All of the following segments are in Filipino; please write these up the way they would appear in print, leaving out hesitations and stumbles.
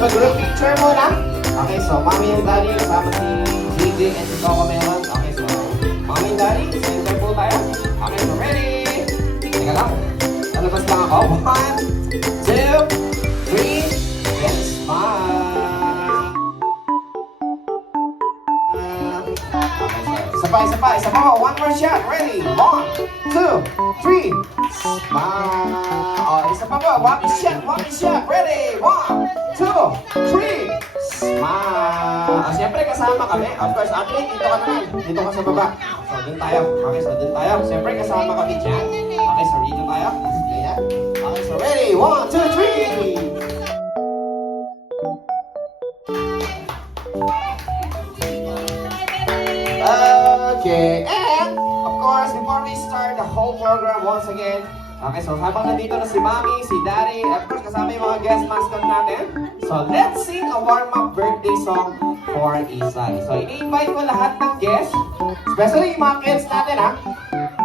mag-group picture muna. Okay, so Mommy and Daddy kasama si JJ and si Coco Melon. Okay, so Mommy and Daddy, center po tayo. Okay, so ready? Teka lang. Lalabas lang ako. 1, 2, 3, and smile. Isa pa. One more shot. Ready? 1, 2, 3. Smile. Oh, isa pa po. One shot. Ready? 1, 2, 3. Smile. Oh, siyempre kasama kami. Of course, Ate, dito ka naman. Dito ka sa baba. So, dun tayo. Okay, so dun tayo. Siyempre kasama kami dyan. Okay, so dito tayo. Ganyan. Okay, so ready? 1, 2, 3. Okay, and of course, before we start the whole program once again, okay, so habang nandito na si Mommy, si Daddy, of course, kasama yung mga guest mascot natin. So, let's sing a warm-up birthday song for Isay. So, ini-invite ko lahat ng guests, especially yung mga kids natin, ha?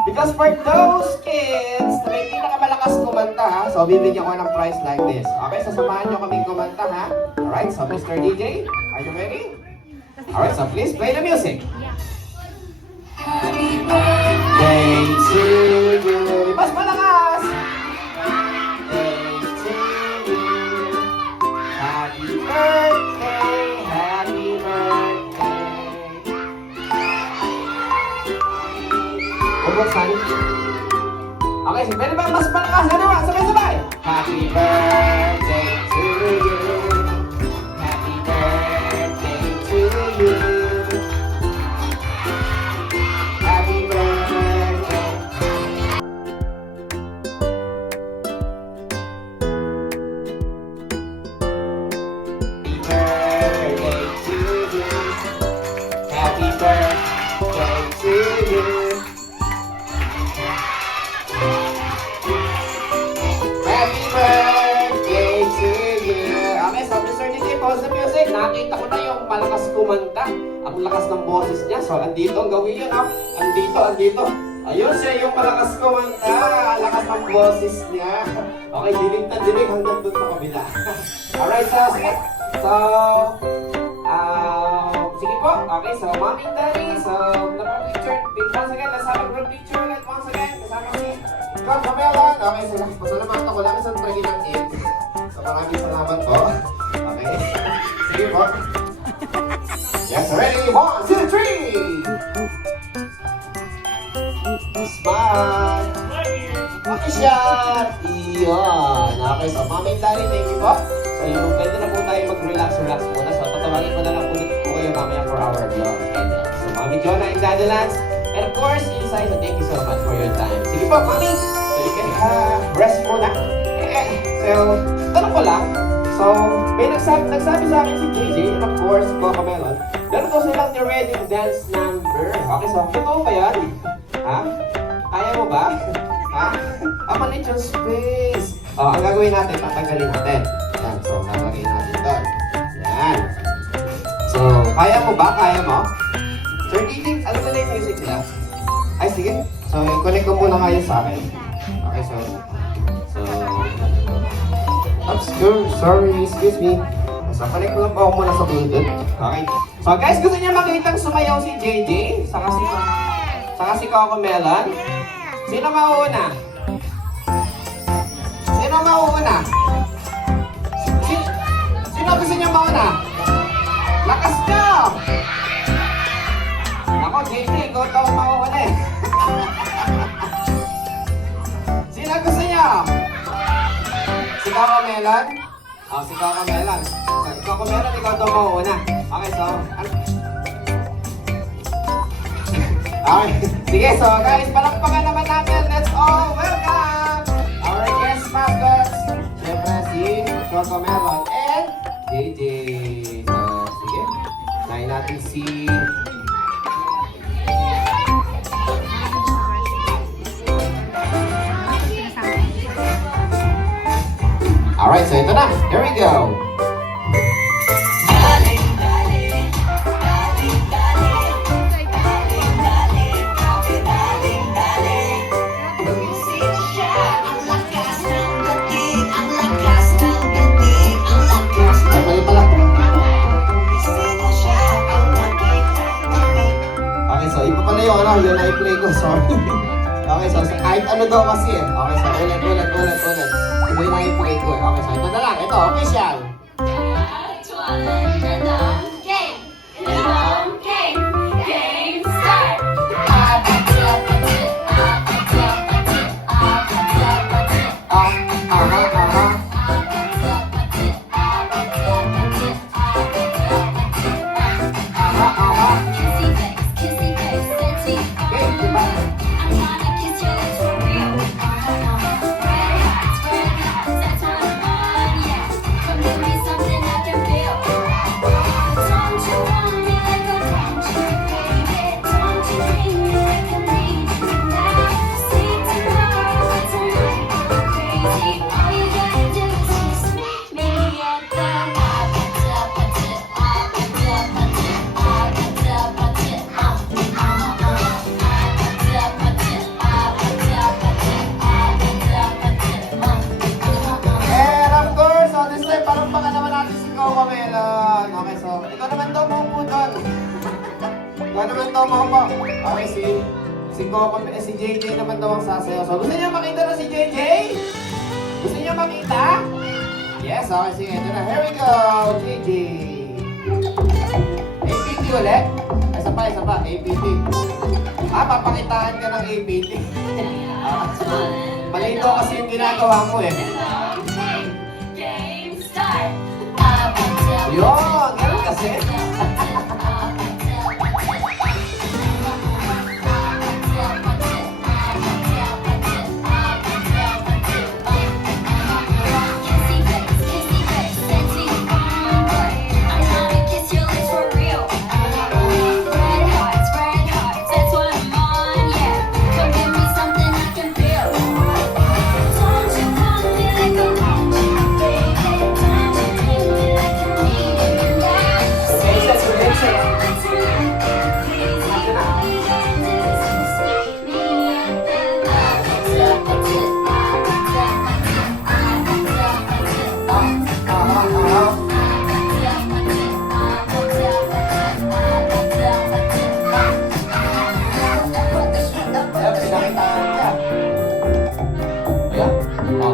Because for those kids na may pinakamalakas kumanta, ha? So, bibigyan ko ng prize like this. Okay, so samahan nyo kaming kumanta, ha? Alright, so Mr. DJ, are you ready? Alright, so please play the music. Happy birthday to you. Mas malakas! Birthday to you. Happy birthday, happy birthday. Buksan. Okay, pwede ba mas malakas? Ano ba? Sabay-sabay. Happy birthday to you. Happy birthday to you. Nakita ko na yung malakas kumanta. Ang lakas ng boses niya. So, andito ang gawin yun, ha? Andito. Ayun siya yung malakas kumanta. Ang lakas ng boses niya. Okay, dinig na dinig hanggang doon sa kabila. Alright, so, sige. So, sige po. Okay, so, Mommy and Daddy. So, napapicture. Once again, let's have a group picture ulit. Once again, kasama si Coco Melon. Okay, so, pasalamatan ko lang isang tragin ng it. So, maraming salamat po. Okay. Sige po. Yes, ready? 1, 2, 3! Smile! Okay, shot! Iyon! Okay, so Mommy and Daddy, thank you po. So, yung pwede na po tayo mag-relax muna. So, tatawagin ko na lang ulit po kayo mamaya for our vlog. And, so, Mommy Jonah and Daddy Lance. And of course, Isay, so thank you so much for your time. Sige po, Mommy! So, you can rest muna. So, tanong ko lang. So, may nagsabi sa akin si JJ, and of course, Coco Melon, meron daw silang ni-ready dance number. Okay, so, totoo ba yan? Ha? Kaya mo ba? Ha? Manage yung space. Oh, ang gagawin natin, tatanggalin natin. Yan, so, lalagay natin doon. Yan. So, kaya mo ba? Kaya mo? Sir DJ, alam mo na yung music nila? Ay, sige. So, i-connect ko muna kayo sa akin. Okay, so, sorry, excuse me. So, connect ko lang po muna sa Bluetooth. Okay. So, guys, gusto niya makitang sumayaw si JJ? Saka si Coco Melon? Sino mauuna? Sino gusto niya mauna? Lakas ka! Ako, JJ, ikaw daw mauuna eh. Sino gusto niya? Si Coco Melon? Oh, si Coco Melon. Si Coco Melon, ikaw daw mauuna. Okay, so... Okay, sige, so guys, palakpakan naman natin. Let's all welcome our guest mascots. Siyempre si Coco Melon and JJ. So, sige. Nahin natin si... Alright, so ito na. Here we go. Mali na i-play ko, sorry. Okay, so kahit ano daw kasi eh. Okay, so ulit. Tuloy na i-play ko eh. Okay, so ito na lang. Ito, official. Game start. And of course, so this time, parang baka naman natin si Coco Melon. Okay, so ikaw naman daw maupo doon. Ikaw naman daw maupo. Okay, si Coco, si JJ naman daw ang sasayaw. So gusto niyo makita na si JJ? Gusto niyo makita? Yes, okay, sige. Ito na. Here we go, JJ. APT ulit. Isa pa. APT. Papakitaan ka ng APT. Malito kasi yung ginagawa mo eh. Game start. Yun, ganun kasi.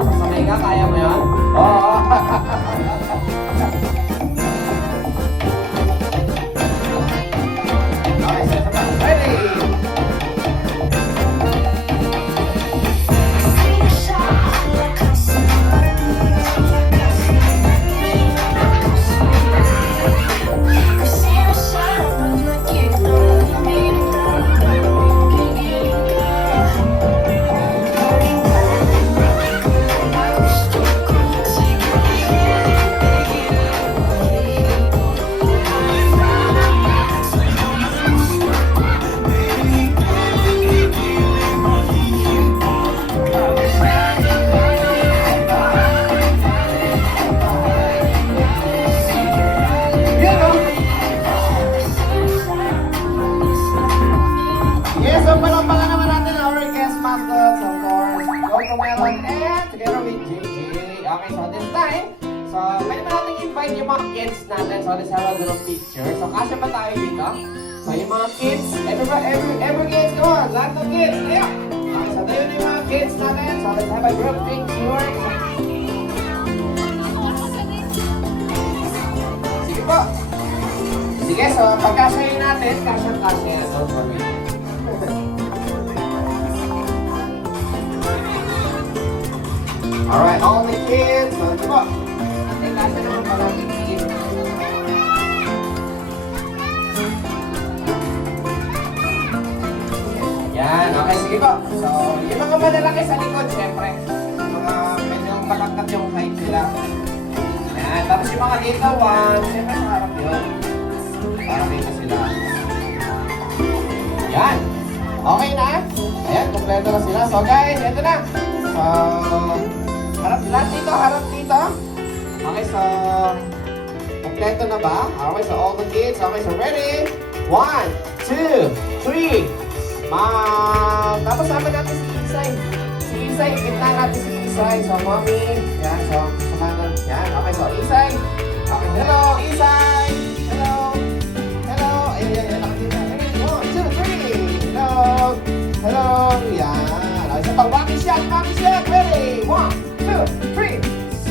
Sasanay ka, kaya mo yan? Oo. Okay, set up. Ready? Yes, so palakpakan naman natin our guest mascots, of course, Coco Melon and together with JJ. Okay, so this time, so pwede ba natin invite yung mga kids natin? So let's have a group picture. So kasya pa tayo dito? So yung mga kids, every kids, come on, lahat ng kids, tayo! Okay, so tayo na yung mga kids natin. So let's have a group picture. Sige po. Sige, so pagkasyahin natin, kasya, don't worry. Alright, all the kids. So, ito po. Ay, kasi naman pala ang kids. Yan, okay, sige po. So, yung mga malalaki sa likod, syempre. Mga medyo malangkat yung height nila. Yan, tapos yung mga little ones, syempre sa harap yun. Para kita sila. Yan. Okay na? Ayan, kompleto na sila. So guys, ito na. So, harap dito. Okay, so, kompleto na ba? Okay, so all the kids. Okay, so ready? 1, 2, 3. Tapos sama natin si Isay. Si Isay, gitna natin si Isay. So, mommy. Yan, so, samanan. Yan, okay, so Isay. Okay, hello, Isay. Hello. Hello. Ayan, nakikita. 1, 2, 3. Hello. drinks.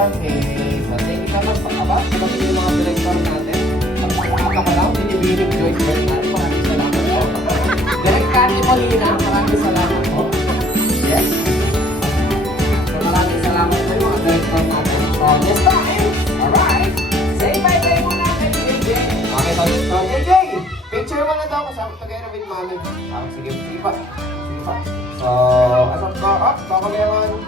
Okay. So, thank you naman sa kabas. Sabi yung mga director natin. Pagkakata ko lang, binibining Joyce Bernal. Maraming salamat po. Direct Candy Molina, maraming salamat po. Yes. So, maraming salamat po yung mga director natin. So, this time, alright. Say bye-bye muna kay JJ. Okay, so JJ, picture mo na daw kasama together with mommy. Sige, sige pa. Sige pa. So, asap ko, baka meron.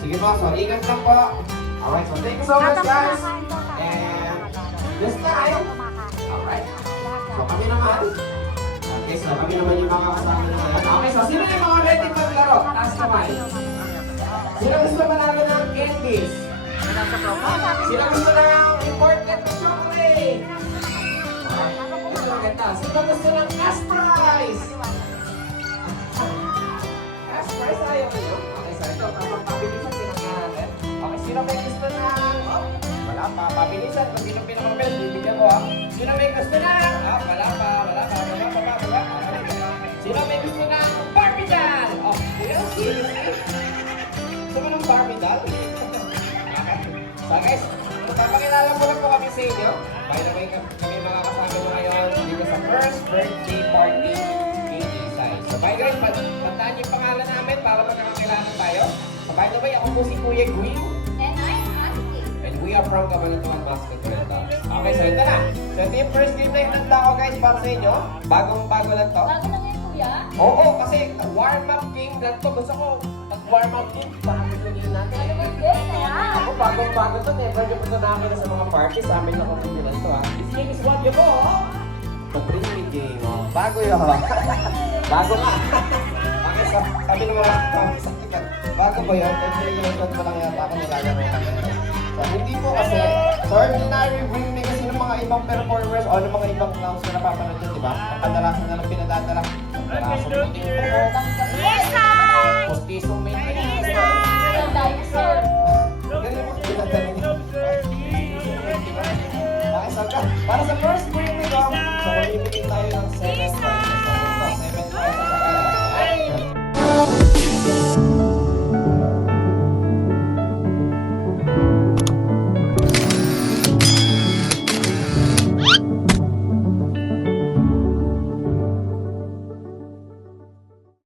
Sige pa, so ingat lang po. Alright, so thank you so much guys. And this time, alright. So kami naman. Okay, so kami naman yung mga kasama naman. Okay, so sino yung mga ready maglaro? Taas naman. Sino gusto manalo ng candies? Sino gusto ng imported na chocolate? Sino gusto ng cash prize? Cash prize ayaw nyo? Okay, so ito, kapag pabilisan, pinagyan natin. Okay, sino may gusto ng... Oh, wala pa, pabilisan. Kung sino pinakapil, bibigyan ko ah. Sino may gusto ng... Ah, wala pa. Sino may gusto ng Barbie doll? Oh, seriously? Gusto mo ng Barbie doll? So guys, papakilala mo lang po kami sa inyo. By the way, kami mga kasama nyo ngayon dito sa first birthday party in Isay. So by the way, tandaan yung pangalan namin para magkakakilala tayo. So by the way, ako po si Kuya Gwyn. And I'm Auntie. And we are from Cabanatuan Basketball Dogs. Okay, so ito na. So ito yung first game na hinanda ko guys para sa inyo. Bagong-bago lang to. Bago na ngayon, Kuya. Oo, kasi warm-up game lang to. Gusto ko mag-warm-up game. Bago na din natin. Bago na ngayon, kaya. Ako bagong-bago to, never nyo punta nakakita sa mga party. Sa amin lang kung pinulan to ha. This game is what you go. Pag-drinking game. Oh. Bago yun. Bago nga. Okay, sabi ng mga sakitan. Bago ba yun? Kasi yung pa lang yata ako nilalaro kami. So, hindi po kasi sa ordinary bring me kasi ng mga ibang performers o ng mga ibang clowns na napapanood yun, di ba? Ang kadalasan na lang pinadadala. Kadalasan mo din yung